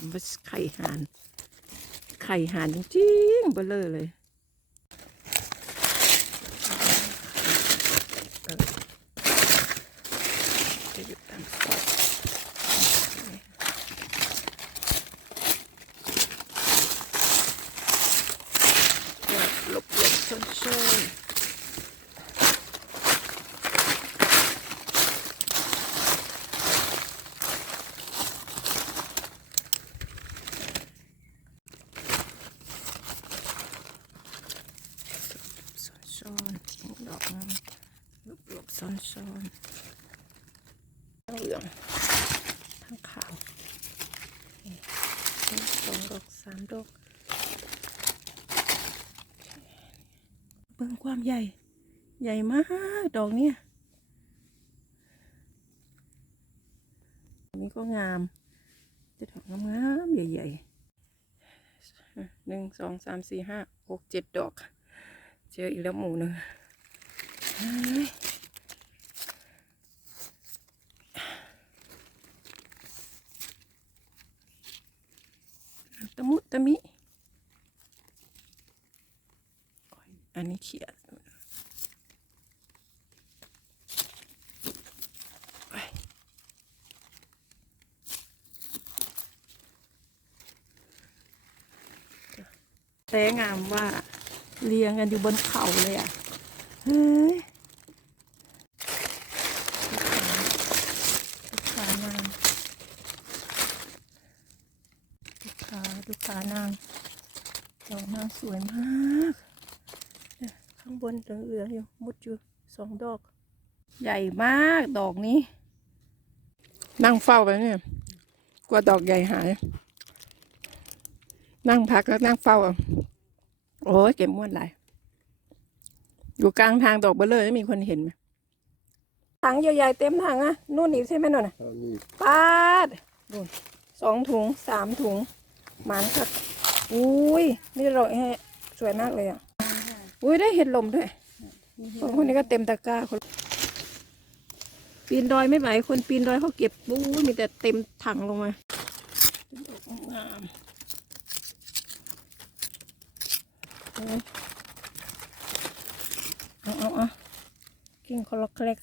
มว่าไข่ห่าน ไข่ห่านจริงๆเบลอเลยเออจะอยู่ตามหลบหลบๆซ่อนๆ ซ้อนซ้อนดอกงามหลบหลบ ซ้อนซ้อนทั้งเหลืองทั้งขาวสองดอกสามดอกเบิ่งความใหญ่ ใหญ่มาก ดอกเนี้ยดอกนี้ก็งาม จะดอกงามๆใหญ่ๆหนึ่งสองสามสี่ห้าหกเจ็ดดอก เจออีกแล้วหมูหนึ่งเฮ้ย ตะมุตะมิ อันนี้เขียดแท้งามว่าเรียงกันอยู่บนเขาเลยอะ เฮ้ยลูกค้านางลู กค้าลูกค้านางดอกนางสวยมากเนี่ยข้างบนเหลืองๆอยู่มุดอยู่สองดอก ใหญ่มากดอกนี้ นั่งเฝ้าไปเนี่ยกลัวดอกใหญ่หาย นั่งพักแล้วนั่งเฝ้าอะโอ้ยเก็บม้วนหลายอยู่กลางทางดอกเบลเลยไม่มีคนเห็นไหมถังใหญ่ๆเต็มถังอะนู่นอีกใช่ไหมนู่นน่ะเอานี่ปาดนู่นสองถุงสามถุงห มันครับอุ้ยนี่เราให้สวยมากเลยอะอุ้ยได้เห็ดลมด้วยคนคนนี้ก็เต็มตะกร้าคนปีนดอยไม่ไหวคนปีนดอยเขาเก็บปุ้มีแต่เต็มถังลงมาเอาเอาเอากิ่งคอลล็อกแคลก